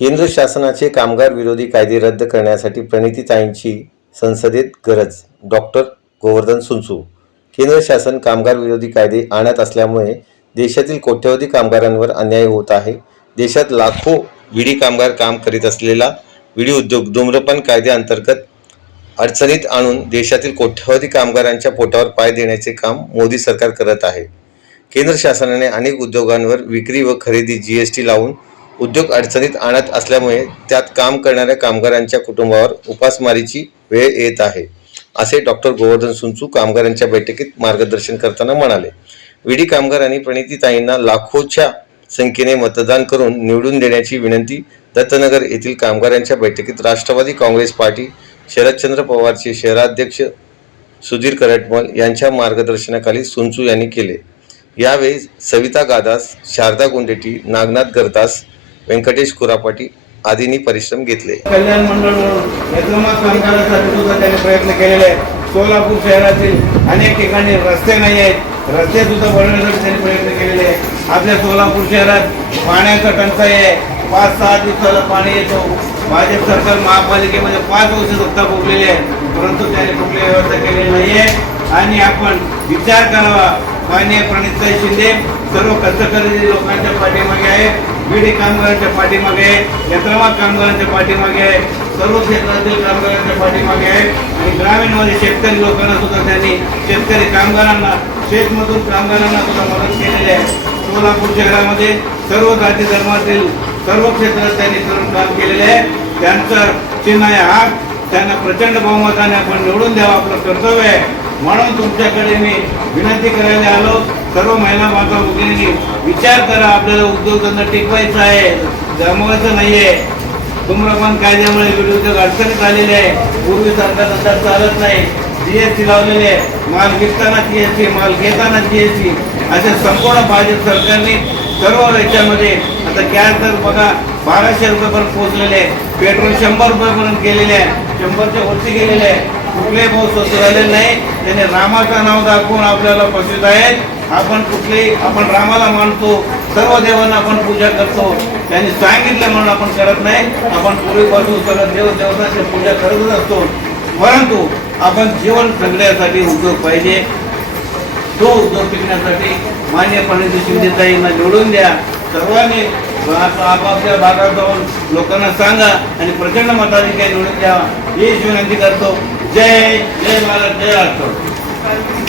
केंद्र शासनाचे कामगार विरोधी कायदे रद्द करण्यासाठी प्रणितीताईंची संसदेत गरज. डॉक्टर गोवर्धन सुनसू. केंद्र शासन कामगार विरोधी कायदे आणत असल्यामुळे देशातील कोट्यवधी कामगारांवर अन्याय होत आहे. देशात लाखो विडी कामगार काम करीत असलेला विडी उद्योग धूम्रपान कायद्याअंतर्गत अडचणीत आणून देशातील कोट्यवधी कामगारांच्या पोटावर पाय देण्याचे काम मोदी सरकार करत आहे. केंद्र शासनाने अनेक उद्योगांवर विक्री व खरेदी जी एस टी लावून उद्योग अडचणीत आणत असल्यामुळे त्यात काम करणाऱ्या कामगारांच्या कुटुंबावर उपासमारीची वेळ येत आहे असे डॉक्टर गोवर्धन सुंचू कामगारांच्या बैठकीत मार्गदर्शन करताना म्हणाले. विडी कामगारांनी प्रणितीताईंना लाखोच्या संख्येने मतदान करून निवडून देण्याची विनंती दत्तनगर येथील कामगारांच्या बैठकीत राष्ट्रवादी काँग्रेस पार्टी शरदचंद्र पवारचे शहराध्यक्ष सुधीर करटमल यांच्या मार्गदर्शनाखाली सुंचू यांनी केले. यावेळी सविता गादास शारदा गुंडेटी नागनाथ गरदास व्यंकटेश कुरापाटी आदींनी परिश्रम घेतले. कल्याण मंडळ म्हणून यत्नमा सुद्धा त्यांनी प्रयत्न केलेले आहेत. सोलापूर शहरातील अनेक ठिकाणी रस्ते नाही आहेत. रस्ते सुद्धा बनवण्यासाठी त्यांनी प्रयत्न केलेले आहेत. आपल्या सोलापूर शहरात पाण्याचा टंचाई आहे. पाच सहा दिवसाला पाणी येतो. भाजप सरकार महापालिकेमध्ये पाच वर्ष सत्ता भोगलेली आहे. परंतु त्याने कुठली व्यवस्था केलेली नाही आहे आणि आपण विचार करावा. माननीय प्रणितताई शिंदे सर्व कष्टकरी लोकांच्या पाठीमागे आहे. विडी कामगारांच्या पाठीमागे आहे. यंत्रमाग कामगारांच्या पाठीमागे आहे. सर्व क्षेत्रातील कामगारांच्या पाठीमागे आहे. आणि ग्रामीणमध्ये शेतकरी लोकांना सुद्धा त्यांनी शेतकरी कामगारांना शेतमजूर कामगारांना सुद्धा मदत केलेली आहे. सोलापूर शहरामध्ये सर्व जाती धर्मातील सर्व क्षेत्रात त्यांनी करून काम केलेले आहे. त्यांचं चिन्ह आहे हा. त्यांना प्रचंड बहुमताने आपण निवडून द्यावं. आपलं कर्तव्य आहे. म्हणून तुमच्याकडे मी विनंती करायला आलो. सर्व महिला माता भगिनींनी विचार करा आपल्याला उद्योगधंदा टिकवायचा आहे. जमवायचं नाही आहे धूम्रपान कायद्यामुळे विरुद्ध अडचणीत आलेले आहे. पूर्वीसारखा धंदा चालत नाही. जीएसटी लावलेले आहे. माल विकताना जीएसटी माल घेताना जीएसटी अशा संपूर्ण भाजप सरकारने सर्व याच्यामध्ये आता गॅस दर बघा बाराशे रुपयापर्यंत पोहोचलेले आहे. पेट्रोल शंभर रुपयेपर्यंत गेलेले आहे. शंभरच्या वरती गेलेले आहे. कुठले भाऊ स्वस्त झालेले नाही त्याने रामाचं नाव दाखवून आपल्याला फसवित आहेत. आपण कुठलेही आपण रामाला मानतो सर्व देवांना आपण पूजा करतो. त्यांनी सांगितलं म्हणून आपण करत नाही. आपण पूर्वीपासून सगळं देव देवतांची पूजा करतच असतो. परंतु आपण जीवन जगण्यासाठी उद्योग पाहिजे. तो उद्योग टिकण्यासाठी मान्य पंडित शिंदेताईंना निवडून द्या. सर्वांनी आपापल्या भागात जाऊन लोकांना सांगा आणि प्रचंड मताधिकारी निवडून द्या. ही विनंती करतो. જય જય ભારત જય રાજકોટ